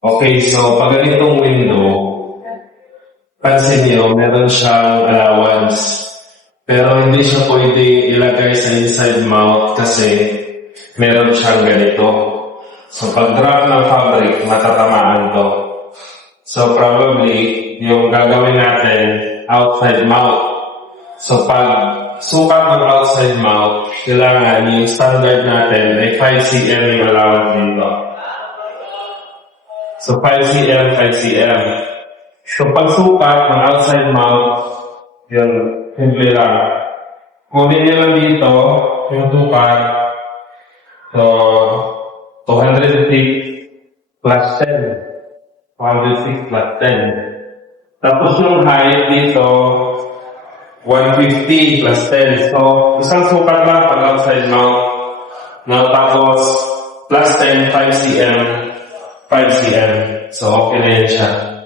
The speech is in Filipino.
Okay, so pag ganitong window, pansin niyo, meron siyang allowance. Pero hindi siya pwede ilagay sa inside mount kasi meron siyang ganito. So pag drop ng fabric, matatamaan to. So probably, yung gagawin natin, outside mount. So pag sukat ng outside mount, kailangan yung standard natin ay 5 cm yung allowance dito. So 5 cm, 5 cm. So pag sukat ng outside mount, yun, simple lang. Kunin nyo lang dito, yung sukat. So, 206 plus 10. 206 plus 10. Tapos yung height dito, 150 plus 10. So, isang sukat lang pag outside mount. No, tapos, plus 10, 5 cm, 5 cm. So, okay na yan siya.